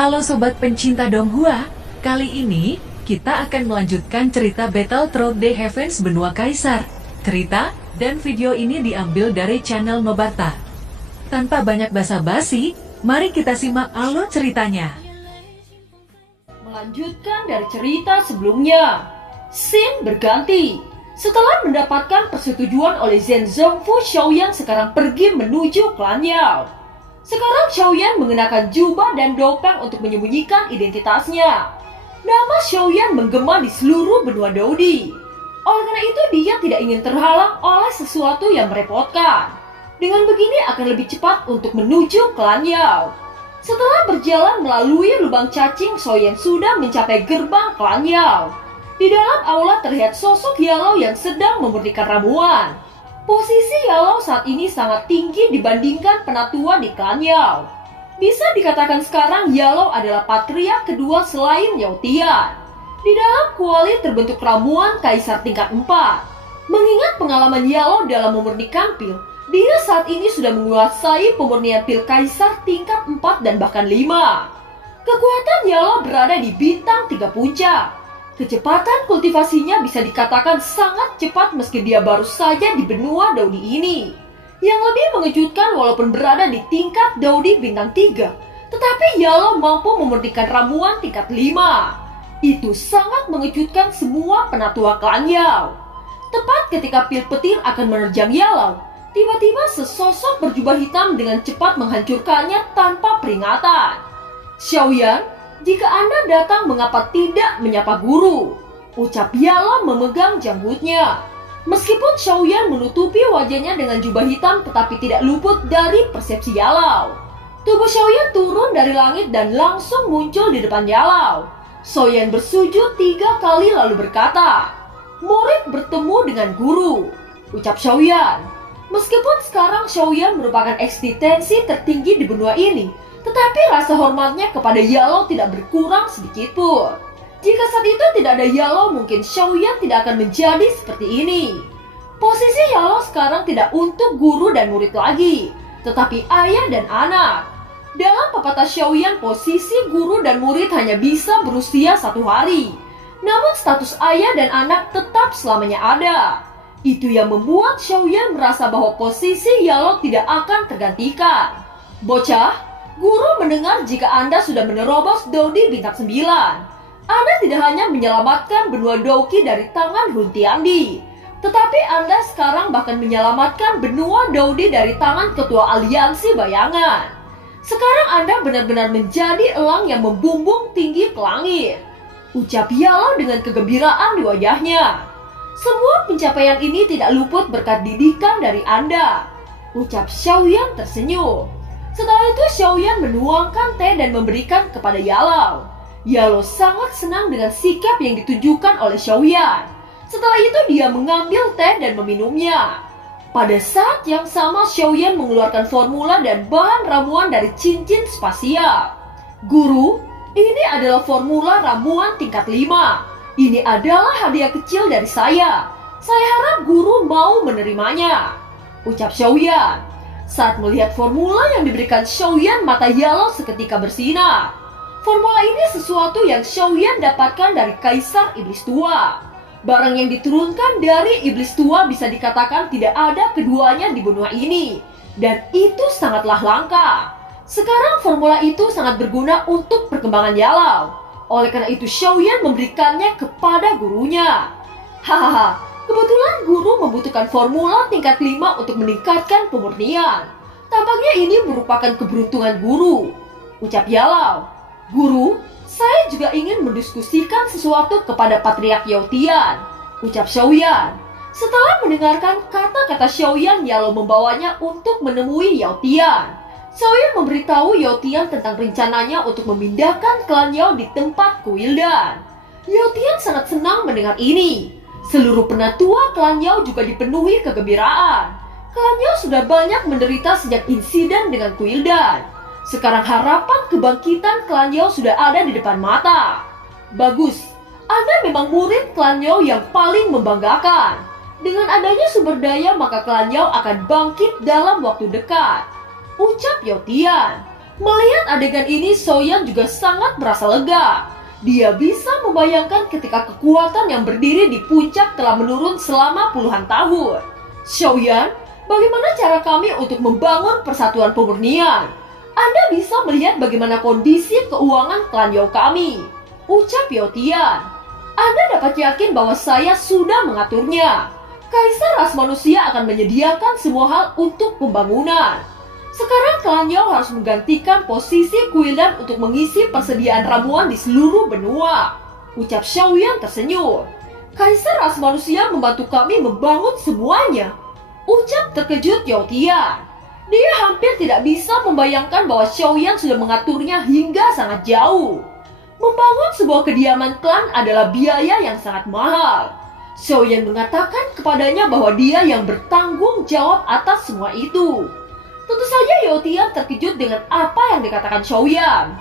Halo sobat pencinta Donghua, kali ini kita akan melanjutkan cerita Battle Through the Heavens Benua Kaisar. Cerita dan video ini diambil dari channel Nobarta. Tanpa banyak basa-basi, mari kita simak alur ceritanya. Melanjutkan dari cerita sebelumnya, scene berganti. Setelah mendapatkan persetujuan oleh Zhen Zongfu, Xiaoyan sekarang pergi menuju klan Yao. Sekarang Xiaoyan mengenakan jubah dan dopeng untuk menyembunyikan identitasnya. Nama Xiaoyan menggema di seluruh benua Dodi. Oleh karena itu dia tidak ingin terhalang oleh sesuatu yang merepotkan. Dengan begini akan lebih cepat untuk menuju klan Yao. Setelah berjalan melalui lubang cacing, Xiaoyan sudah mencapai gerbang klan Yao. Di dalam aula terlihat sosok Yalo yang sedang memurnikan ramuan. Posisi Yalo saat ini sangat tinggi dibandingkan penatua di klan Yao. Bisa dikatakan sekarang Yalo adalah patriark kedua selain Yao Tian. Di dalam kuali terbentuk ramuan kaisar tingkat 4. Mengingat pengalaman Yalo dalam memurnikan pil, dia saat ini sudah menguasai pemurnian pil kaisar tingkat 4 dan bahkan 5. Kekuatan Yalo berada di bintang 3 puncak. Kecepatan kultivasinya bisa dikatakan sangat cepat meski dia baru saja di benua Daudi ini. Yang lebih mengejutkan walaupun berada di tingkat Daudi bintang 3, tetapi Yalo mampu memurnikan ramuan tingkat 5. Itu sangat mengejutkan semua penatua klan Yao. Tepat ketika pil petir akan menerjang Yalo, tiba-tiba sesosok berjubah hitam dengan cepat menghancurkannya tanpa peringatan. Xiaoyan, jika Anda datang mengapa tidak menyapa guru? Ucap Yalo memegang janggutnya. Meskipun Xiaoyan menutupi wajahnya dengan jubah hitam tetapi tidak luput dari persepsi Yalo. Tubuh Xiaoyan turun dari langit dan langsung muncul di depan Yalo. Xiaoyan bersujud 3 kali lalu berkata, "Murid bertemu dengan guru," ucap Xiaoyan. Meskipun sekarang Xiaoyan merupakan eksistensi tertinggi di benua ini, tetapi rasa hormatnya kepada Yalo tidak berkurang sedikit pun. Jika saat itu tidak ada Yalo, mungkin Xiaoyan tidak akan menjadi seperti ini. Posisi Yalo sekarang tidak untuk guru dan murid lagi, tetapi ayah dan anak. Dalam pepatah Xiaoyan, posisi guru dan murid hanya bisa berusia 1 hari. Namun status ayah dan anak tetap selamanya ada. Itu yang membuat Xiaoyan merasa bahwa posisi Yalo tidak akan tergantikan. Bocah, guru mendengar jika Anda sudah menerobos Dodi bintang 9. Anda tidak hanya menyelamatkan benua Douki dari tangan Hun Tiandi, tetapi Anda sekarang bahkan menyelamatkan benua Dodi dari tangan ketua aliansi bayangan. Sekarang Anda benar-benar menjadi elang yang membumbung tinggi ke langit, ucap Yalo dengan kegembiraan di wajahnya. Semua pencapaian ini tidak luput berkat didikan dari Anda, ucap Xiaoyan tersenyum. Setelah itu Xiaoyan menuangkan teh dan memberikan kepada Yalo. Yalo sangat senang dengan sikap yang ditunjukkan oleh Xiaoyan. Setelah itu dia mengambil teh dan meminumnya. Pada saat yang sama Xiaoyan mengeluarkan formula dan bahan ramuan dari cincin spasial. "Guru, ini adalah formula ramuan tingkat 5. Ini adalah hadiah kecil dari saya. Saya harap guru mau menerimanya," ucap Xiaoyan. Saat melihat formula yang diberikan Xiaoyan, mata Yalo seketika bersinar. Formula ini sesuatu yang Xiaoyan dapatkan dari Kaisar Iblis Tua. Barang yang diturunkan dari Iblis Tua bisa dikatakan tidak ada keduanya di benua ini. Dan itu sangatlah langka. Sekarang formula itu sangat berguna untuk perkembangan Yalo. Oleh karena itu Xiaoyan memberikannya kepada gurunya. Hahaha. Kebetulan guru membutuhkan formula tingkat 5 untuk meningkatkan pemurnian. Tampaknya ini merupakan keberuntungan guru, ucap Yalo. "Guru, saya juga ingin mendiskusikan sesuatu kepada Patriark Yao Tian," ucap Xiaoyan. Setelah mendengarkan kata-kata Xiaoyan, Yalo membawanya untuk menemui Yao Tian. Xiaoyan memberitahu Yao Tian tentang rencananya untuk memindahkan klan Yao di tempat Kuildan. Yao Tian sangat senang mendengar ini. Seluruh penatua klan Yao juga dipenuhi kegembiraan. Klan Yao sudah banyak menderita sejak insiden dengan Kuildan. Sekarang harapan kebangkitan klan Yao sudah ada di depan mata. Bagus, Anda memang murid klan Yao yang paling membanggakan. Dengan adanya sumber daya maka klan Yao akan bangkit dalam waktu dekat, ucap Yao Tian. Melihat adegan ini, Xiaoyan juga sangat merasa lega. Dia bisa membayangkan ketika kekuatan yang berdiri di puncak telah menurun selama puluhan tahun. Xiaoyan, bagaimana cara kami untuk membangun persatuan pemurnian? Anda bisa melihat bagaimana kondisi keuangan klan Yao kami, ucap Yao Tian. Anda dapat yakin bahwa saya sudah mengaturnya. Kaisar ras manusia akan menyediakan semua hal untuk pembangunan. Sekarang klan Yao harus menggantikan posisi Kuildan untuk mengisi persediaan ramuan di seluruh benua, ucap Xiaoyan tersenyum. Kaisar ras manusia membantu kami membangun semuanya, ucap terkejut Yao Tian. Dia hampir tidak bisa membayangkan bahwa Xiaoyan sudah mengaturnya hingga sangat jauh. Membangun sebuah kediaman klan adalah biaya yang sangat mahal. Xiaoyan mengatakan kepadanya bahwa dia yang bertanggung jawab atas semua itu. Tentu saja Yao Tian terkejut dengan apa yang dikatakan Xiaoyan.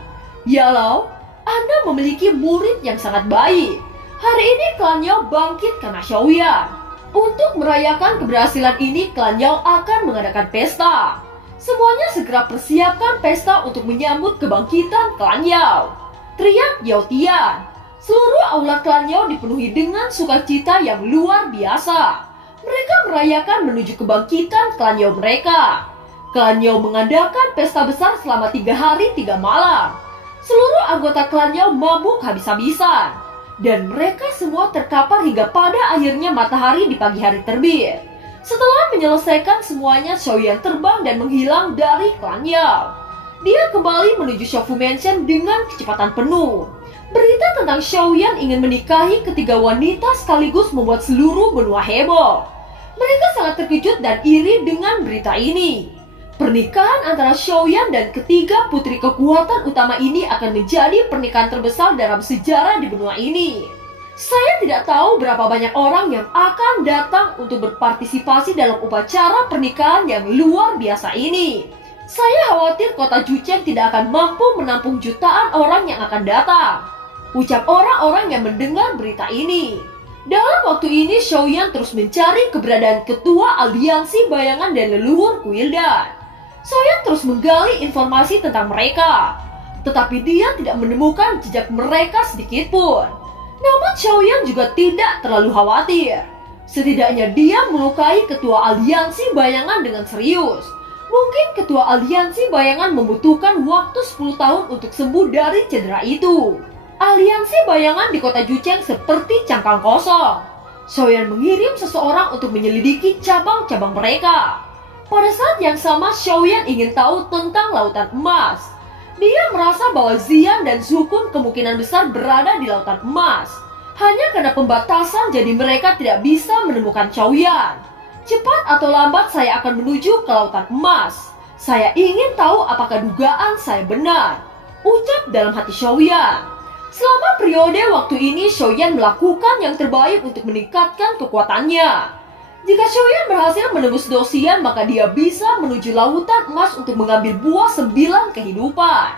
Yalau, Anda memiliki murid yang sangat baik. Hari ini klan Yao bangkit karena Xiaoyan. Untuk merayakan keberhasilan ini, klan Yao akan mengadakan pesta. Semuanya segera persiapkan pesta untuk menyambut kebangkitan klan Yao, teriak Yao Tian. Seluruh aula klan Yao dipenuhi dengan sukacita yang luar biasa. Mereka merayakan menuju kebangkitan klan Yao mereka. Klan Yao mengadakan pesta besar selama 3 hari 3 malam. Seluruh anggota klan Yao mabuk habis-habisan. Dan mereka semua terkapar hingga pada akhirnya matahari di pagi hari terbit. Setelah menyelesaikan semuanya, Xiaoyan terbang dan menghilang dari klan Yao. Dia kembali menuju Shofu Mansion dengan kecepatan penuh. Berita tentang Xiaoyan ingin menikahi ketiga wanita sekaligus membuat seluruh benua heboh. Mereka sangat terkejut dan iri dengan berita ini. Pernikahan antara Xiaoyan dan ketiga putri kekuatan utama ini akan menjadi pernikahan terbesar dalam sejarah di benua ini. Saya tidak tahu berapa banyak orang yang akan datang untuk berpartisipasi dalam upacara pernikahan yang luar biasa ini. Saya khawatir kota Jucheng tidak akan mampu menampung jutaan orang yang akan datang, ucap orang-orang yang mendengar berita ini. Dalam waktu ini, Xiaoyan terus mencari keberadaan ketua aliansi bayangan dan leluhur Kuildan. Xiaoyan terus menggali informasi tentang mereka, tetapi dia tidak menemukan jejak mereka sedikit pun. Namun Xiaoyan juga tidak terlalu khawatir. Setidaknya dia melukai ketua aliansi bayangan dengan serius. Mungkin ketua aliansi bayangan membutuhkan waktu 10 tahun untuk sembuh dari cedera itu. Aliansi bayangan di kota Jucheng seperti cangkang kosong. Xiaoyan mengirim seseorang untuk menyelidiki cabang-cabang mereka. Pada saat yang sama, Xiaoyan ingin tahu tentang Lautan Emas. Dia merasa bahwa Xian dan Zukun kemungkinan besar berada di Lautan Emas. Hanya karena pembatasan, jadi mereka tidak bisa menemukan Xiaoyan. Cepat atau lambat saya akan menuju ke Lautan Emas. Saya ingin tahu apakah dugaan saya benar, ucap dalam hati Xiaoyan. Selama periode waktu ini, Xiaoyan melakukan yang terbaik untuk meningkatkan kekuatannya. Jika Xiaoyan berhasil menembus Dosian, maka dia bisa menuju Lautan Emas untuk mengambil buah 9 kehidupan.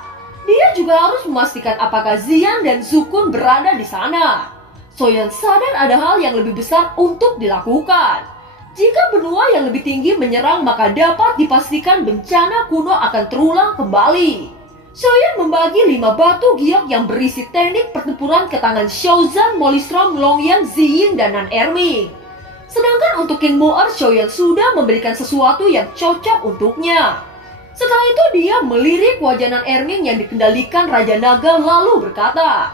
Dia juga harus memastikan apakah Xian dan Zukun berada di sana. Xiaoyan sadar ada hal yang lebih besar untuk dilakukan. Jika benua yang lebih tinggi menyerang, maka dapat dipastikan bencana kuno akan terulang kembali. Xiaoyan membagi 5 batu giok yang berisi teknik pertempuran ke tangan Xiaozan, Molistrom, Longyan, Ziyin, dan Nan Erming. Sedangkan untuk King Moer, Xiaoyan sudah memberikan sesuatu yang cocok untuknya. Setelah itu dia melirik wajah Nan Erming yang dikendalikan Raja Naga lalu berkata,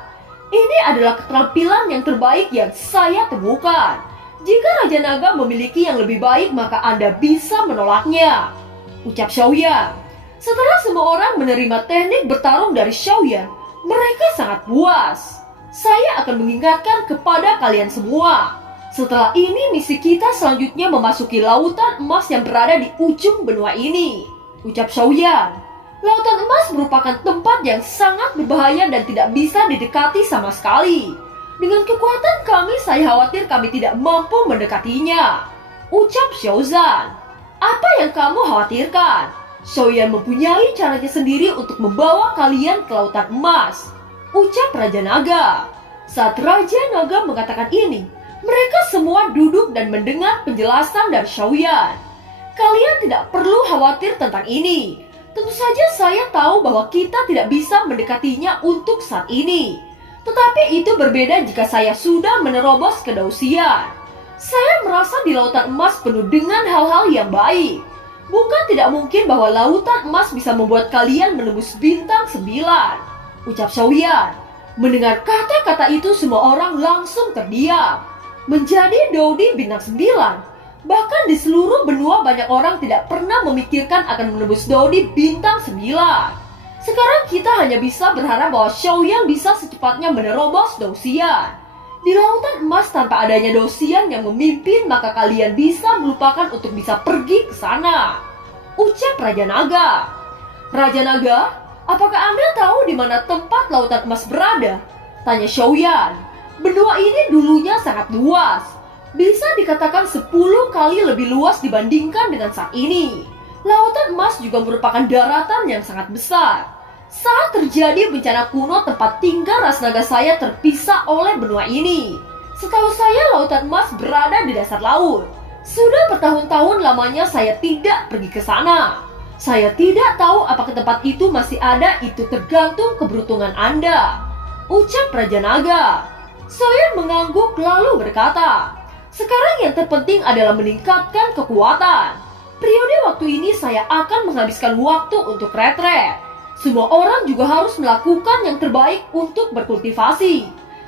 "Ini adalah keterampilan yang terbaik yang saya temukan. Jika Raja Naga memiliki yang lebih baik, maka Anda bisa menolaknya," ucap Xiaoyan. Setelah semua orang menerima teknik bertarung dari Xiaoyan, mereka sangat puas. Saya akan mengingatkan kepada kalian semua. Setelah ini, misi kita selanjutnya memasuki Lautan Emas yang berada di ujung benua ini, ucap Xiaoyan. Lautan Emas merupakan tempat yang sangat berbahaya dan tidak bisa didekati sama sekali. Dengan kekuatan kami, saya khawatir kami tidak mampu mendekatinya, ucap Xiaozan. Apa yang kamu khawatirkan? Xiaoyan mempunyai caranya sendiri untuk membawa kalian ke Lautan Emas, ucap Raja Naga. Saat Raja Naga mengatakan ini, mereka semua duduk dan mendengar penjelasan dari Xiaoyan. Kalian tidak perlu khawatir tentang ini. Tentu saja saya tahu bahwa kita tidak bisa mendekatinya untuk saat ini. Tetapi itu berbeda jika saya sudah menerobos kedausian. Saya merasa di lautan emas penuh dengan hal-hal yang baik. Bukan tidak mungkin bahwa lautan emas bisa membuat kalian menembus bintang 9, ucap Xiaoyan. Mendengar kata-kata itu semua orang langsung terdiam. Menjadi Dodi bintang 9. Bahkan di seluruh benua banyak orang tidak pernah memikirkan akan menembus Dodi bintang 9. Sekarang kita hanya bisa berharap bahwa Xiaoyan bisa secepatnya menerobos Douxian. Di lautan emas tanpa adanya Douxian yang memimpin, maka kalian bisa melupakan untuk bisa pergi ke sana, ucap Raja Naga. Raja Naga, apakah Anda tahu di mana tempat lautan emas berada? Tanya Xiaoyan. Benua ini dulunya sangat luas. Bisa dikatakan 10 kali lebih luas dibandingkan dengan saat ini. Lautan emas juga merupakan daratan yang sangat besar. Saat terjadi bencana kuno, tempat tinggal ras naga saya terpisah oleh benua ini. Setahu saya lautan emas berada di dasar laut. Sudah bertahun-tahun lamanya saya tidak pergi ke sana. Saya tidak tahu apakah tempat itu masih ada, itu tergantung keberuntungan Anda, ucap Raja Naga. Xiaoyan mengangguk lalu berkata, sekarang yang terpenting adalah meningkatkan kekuatan. Periode waktu ini saya akan menghabiskan waktu untuk retret. Semua orang juga harus melakukan yang terbaik untuk berkultivasi.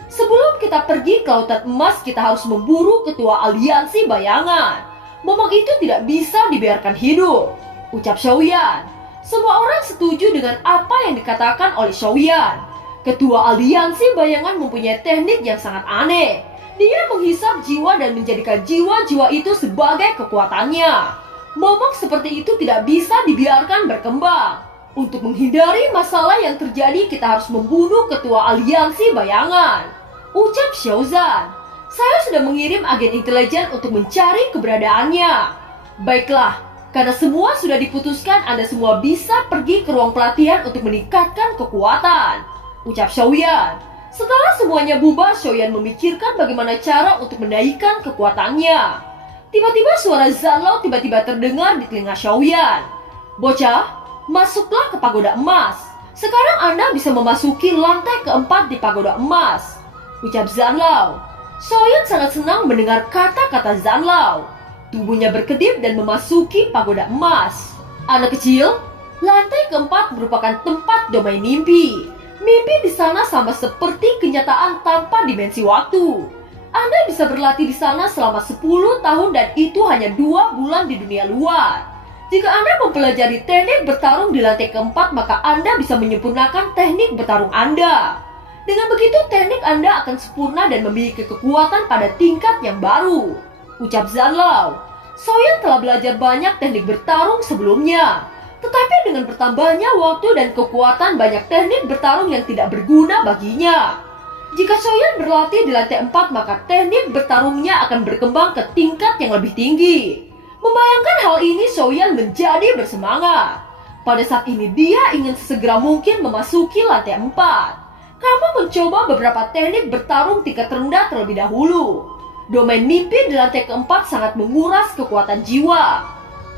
Sebelum kita pergi ke lautan emas, kita harus memburu ketua aliansi bayangan. Momok itu tidak bisa dibiarkan hidup, ucap Xiaoyan. Semua orang setuju dengan apa yang dikatakan oleh Xiaoyan. Ketua aliansi bayangan mempunyai teknik yang sangat aneh. Dia menghisap jiwa dan menjadikan jiwa-jiwa itu sebagai kekuatannya. Momok seperti itu tidak bisa dibiarkan berkembang. Untuk menghindari masalah yang terjadi, kita harus membunuh ketua aliansi bayangan, ucap Xiaozan. Saya sudah mengirim agen intelijen untuk mencari keberadaannya. Baiklah, karena semua sudah diputuskan, Anda semua bisa pergi ke ruang pelatihan untuk meningkatkan kekuatan, ucap Xiaoyan. Setelah semuanya bubar, Xiaoyan memikirkan bagaimana cara untuk menaikkan kekuatannya. Tiba-tiba suara Zanlao tiba-tiba terdengar di telinga Xiaoyan. Bocah, masuklah ke pagoda emas. Sekarang Anda bisa memasuki lantai keempat di pagoda emas, ucap Zanlao. Xiaoyan sangat senang mendengar kata-kata Zanlao. Tubuhnya berkedip dan memasuki pagoda emas. Anak kecil, lantai keempat merupakan tempat domain mimpi. Mimpi di sana sama seperti kenyataan tanpa dimensi waktu. Anda bisa berlatih di sana selama 10 tahun dan itu hanya 2 bulan di dunia luar. Jika Anda mempelajari teknik bertarung di lantai keempat, maka Anda bisa menyempurnakan teknik bertarung Anda. Dengan begitu, teknik Anda akan sempurna dan memiliki kekuatan pada tingkat yang baru, ucap Zanlao. Xiaoyan telah belajar banyak teknik bertarung sebelumnya. Tetapi dengan bertambahnya waktu dan kekuatan, banyak teknik bertarung yang tidak berguna baginya. Jika Xiaoyan berlatih di lantai 4, maka teknik bertarungnya akan berkembang ke tingkat yang lebih tinggi. Membayangkan hal ini, Xiaoyan menjadi bersemangat. Pada saat ini dia ingin sesegera mungkin memasuki lantai 4. Kamu mencoba beberapa teknik bertarung tingkat rendah terlebih dahulu. Domain mimpi di lantai keempat sangat menguras kekuatan jiwa,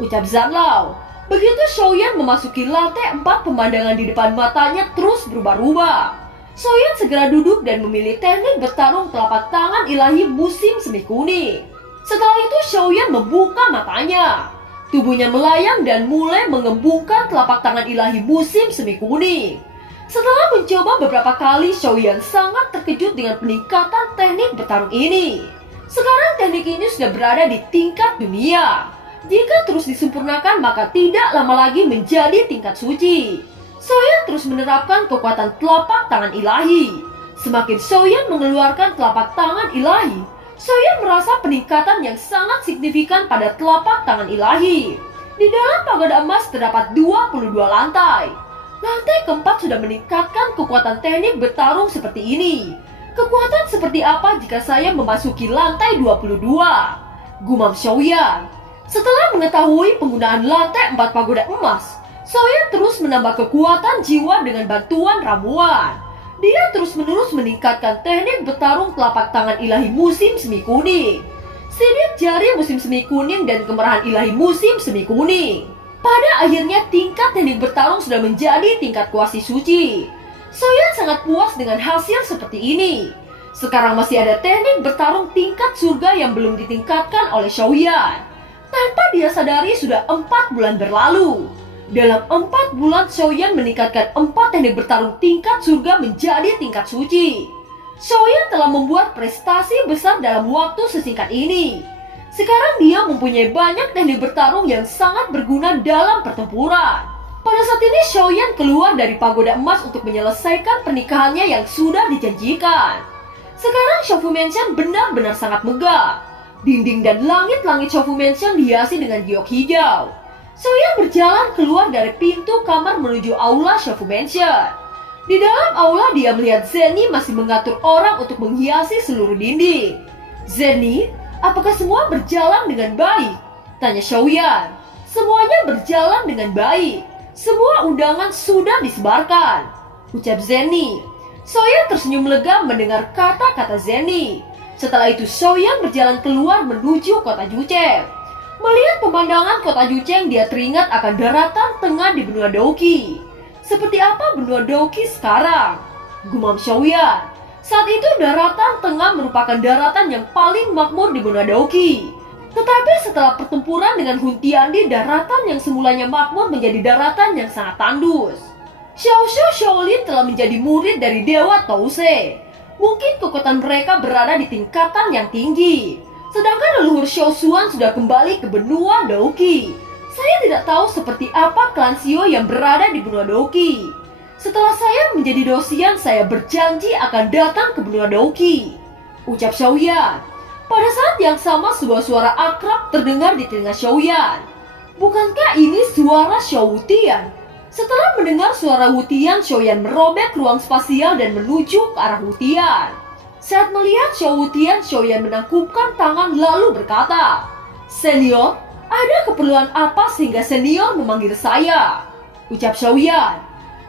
ucap Zanlao. Begitu Xiaoyan memasuki lantai 4, pemandangan di depan matanya terus berubah-ubah. Xiaoyan segera duduk dan memilih teknik bertarung telapak tangan ilahi musim semi kuning. Setelah itu Xiaoyan membuka matanya. Tubuhnya melayang dan mulai mengembungkan telapak tangan ilahi musim semi kuning. Setelah mencoba beberapa kali, Xiaoyan sangat terkejut dengan peningkatan teknik bertarung ini. Sekarang teknik ini sudah berada di tingkat dunia. Jika terus disempurnakan, maka tidak lama lagi menjadi tingkat suci. Xiaoyan terus menerapkan kekuatan telapak tangan ilahi. Semakin Xiaoyan mengeluarkan telapak tangan ilahi, Xiaoyan merasa peningkatan yang sangat signifikan pada telapak tangan ilahi. Di dalam pagoda emas terdapat 22 lantai. Lantai keempat sudah meningkatkan kekuatan teknik bertarung seperti ini. Kekuatan seperti apa jika saya memasuki lantai 22? Gumam Xiaoyan. Setelah mengetahui penggunaan lantai 4 pagoda emas, Xiaoyan terus menambah kekuatan jiwa dengan bantuan ramuan. Dia terus-menerus meningkatkan teknik bertarung telapak tangan ilahi musim semi kuning, sidik jari musim semi kuning, dan kemerahan ilahi musim semi kuning. Pada akhirnya tingkat teknik bertarung sudah menjadi tingkat kuasi suci. Xiaoyan sangat puas dengan hasil seperti ini. Sekarang masih ada teknik bertarung tingkat surga yang belum ditingkatkan oleh Xiaoyan. Tanpa dia sadari sudah 4 bulan berlalu. Dalam 4 bulan Xiaoyan meningkatkan 4 teknik bertarung tingkat surga menjadi tingkat suci. Xiaoyan telah membuat prestasi besar dalam waktu sesingkat ini. Sekarang dia mempunyai banyak teknik bertarung yang sangat berguna dalam pertempuran. Pada saat ini Xiaoyan keluar dari pagoda emas untuk menyelesaikan pernikahannya yang sudah dijanjikan. Sekarang Xiaofu Mansion benar-benar sangat megah. Dinding dan langit-langit Xiaofu Mansion dihiasi dengan giok hijau. Xiaoyan berjalan keluar dari pintu kamar menuju aula Xiaofu Mansion. Di dalam aula dia melihat Zenny masih mengatur orang untuk menghiasi seluruh dinding. "Zenny, apakah semua berjalan dengan baik?" tanya Xiaoyan. "Semuanya berjalan dengan baik. Semua undangan sudah disebarkan," ucap Zenny. Xiaoyan tersenyum lega mendengar kata-kata Zenny. Setelah itu Xiaoyan berjalan keluar menuju kota Jucheng. Melihat pemandangan kota Jucheng, dia teringat akan daratan tengah di benua Douqi. Seperti apa benua Douqi sekarang? Gumam Xiaoyan. Saat itu daratan tengah merupakan daratan yang paling makmur di benua Douqi. Tetapi setelah pertempuran dengan Hun Tiandi, daratan yang semulanya makmur menjadi daratan yang sangat tandus. Xiao Xiao Shaolin telah menjadi murid dari Dewa Touse. Mungkin kekuatan mereka berada di tingkatan yang tinggi. Sedangkan leluhur Xiao Xuan sudah kembali ke benua Douqi. Saya tidak tahu seperti apa klan Xiao yang berada di benua Douqi. Setelah saya menjadi dosian, saya berjanji akan datang ke benua Douqi, ucap Xiaoyan. Pada saat yang sama sebuah suara akrab terdengar di telinga Xiaoyan. Bukankah ini suara Xiao Wutian? Setelah mendengar suara Wutian, Xiaoyan merobek ruang spasial dan menuju ke arah Wutian. Saat melihat Xiao Wutian, Xiaoyan menangkupkan tangan lalu berkata, "Senior, ada keperluan apa sehingga senior memanggil saya?" ucap Xiaoyan.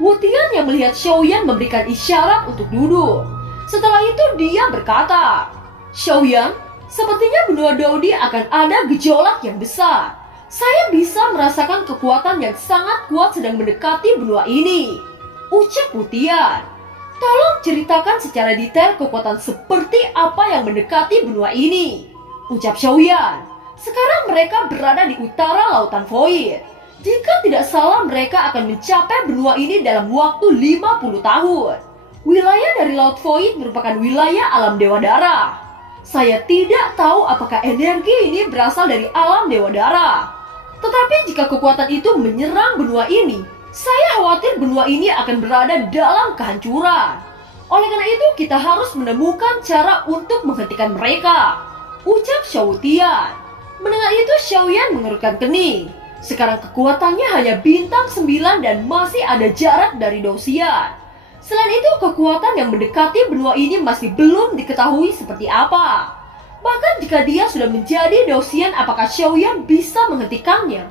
Wutian yang melihat Xiaoyan memberikan isyarat untuk duduk. Setelah itu dia berkata, "Xiaoyan, sepertinya benua Daodi akan ada gejolak yang besar. Saya bisa merasakan kekuatan yang sangat kuat sedang mendekati benua ini," ucap Wutian. "Tolong ceritakan secara detail kekuatan seperti apa yang mendekati benua ini," ucap Xiaoyan. Sekarang mereka berada di utara lautan Void. Jika tidak salah mereka akan mencapai benua ini dalam waktu 50 tahun. Wilayah dari Laut Void merupakan wilayah alam Dewa Darah. Saya tidak tahu apakah energi ini berasal dari alam Dewa Darah. Tetapi jika kekuatan itu menyerang benua ini, saya khawatir benua ini akan berada dalam kehancuran. Oleh karena itu kita harus menemukan cara untuk menghentikan mereka, ucap Xiao Tian. Mendengar itu Xiaoyan mengerutkan kening. Sekarang kekuatannya hanya bintang 9 dan masih ada jarak dari Dosian. Selain itu kekuatan yang mendekati benua ini masih belum diketahui seperti apa. Bahkan jika dia sudah menjadi Dosian, apakah Xiaoyan bisa menghentikannya?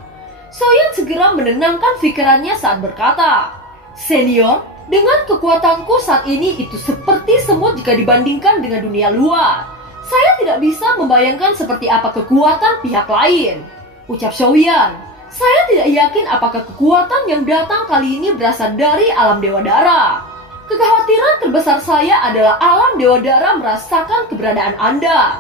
Xiaoyan segera menenangkan pikirannya saat berkata, "Senior, dengan kekuatanku saat ini itu seperti semut jika dibandingkan dengan dunia luar. Saya tidak bisa membayangkan seperti apa kekuatan pihak lain," ucap Xiaoyan. "Saya tidak yakin apakah kekuatan yang datang kali ini berasal dari alam Dewa Darah. Kekhawatiran terbesar saya adalah alam Dewa Darah merasakan keberadaan Anda.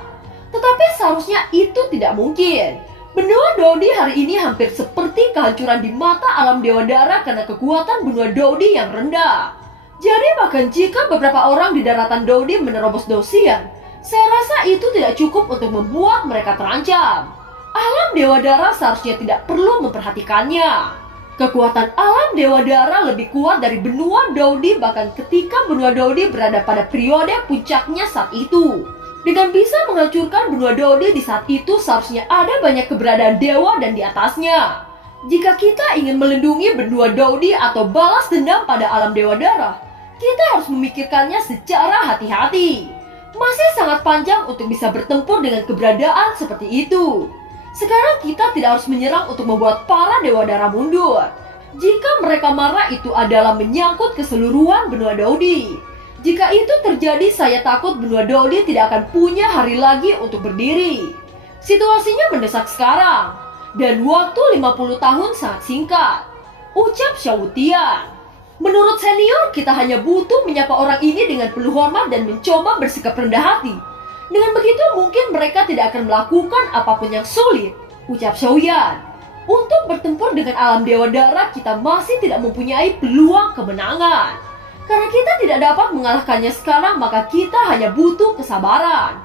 Tetapi seharusnya itu tidak mungkin. Benua Daodi hari ini hampir seperti kehancuran di mata alam Dewa Darah karena kekuatan benua Daodi yang rendah. Jadi bahkan jika beberapa orang di daratan Daodi menerobos Dosian, saya rasa itu tidak cukup untuk membuat mereka terancam. Alam Dewa Darah seharusnya tidak perlu memperhatikannya. Kekuatan alam Dewa Darah lebih kuat dari benua Daodi bahkan ketika benua Daodi berada pada periode puncaknya saat itu. Dengan bisa menghancurkan benua Daodi di saat itu seharusnya ada banyak keberadaan dewa dan di atasnya. Jika kita ingin melindungi benua Daodi atau balas dendam pada alam Dewa Darah, kita harus memikirkannya secara hati-hati. Masih sangat panjang untuk bisa bertempur dengan keberadaan seperti itu. Sekarang kita tidak harus menyerang untuk membuat para Dewa Darah mundur. Jika mereka marah itu adalah menyangkut keseluruhan benua Daodi. Jika itu terjadi, saya takut benua Daodi tidak akan punya hari lagi untuk berdiri. Situasinya mendesak sekarang. dan waktu 50 tahun sangat singkat, ucap Xiaowutian. Menurut senior, kita hanya butuh menyapa orang ini dengan penuh hormat dan mencoba bersikap rendah hati. Dengan begitu mungkin mereka tidak akan melakukan apapun yang sulit, ucap Xiaoyan. Untuk bertempur dengan alam Dewa Darat, kita masih tidak mempunyai peluang kemenangan. Karena kita tidak dapat mengalahkannya sekarang, maka kita hanya butuh kesabaran.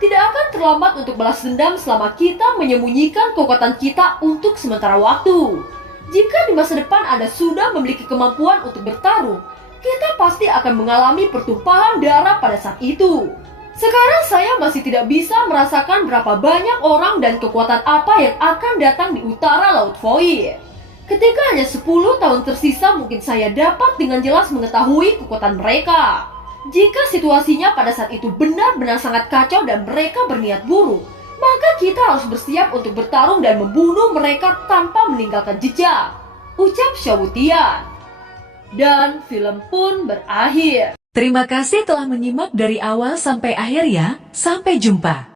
Tidak akan terlambat untuk balas dendam selama kita menyembunyikan kekuatan kita untuk sementara waktu. Jika di masa depan Anda sudah memiliki kemampuan untuk bertarung, kita pasti akan mengalami pertumpahan darah pada saat itu. Sekarang saya masih tidak bisa merasakan berapa banyak orang dan kekuatan apa yang akan datang di utara Laut Void. Ketika hanya 10 tahun tersisa, mungkin saya dapat dengan jelas mengetahui kekuatan mereka. Jika situasinya pada saat itu benar-benar sangat kacau dan mereka berniat buruk, maka kita harus bersiap untuk bertarung dan membunuh mereka tanpa meninggalkan jejak, ucap Xiaowutian. Dan film pun berakhir. Terima kasih telah menyimak dari awal sampai akhir ya. Sampai jumpa.